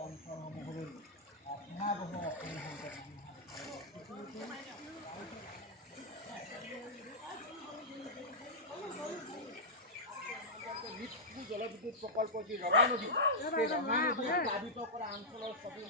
অঞ্চলসমূহলৈ ভয়াৱহ অসুবিধা জলবিদ্যুৎ প্ৰকল্প যি ৰমা নদী সেই ৰমা নদী প্লাবিত কৰা অঞ্চলৰ ছবি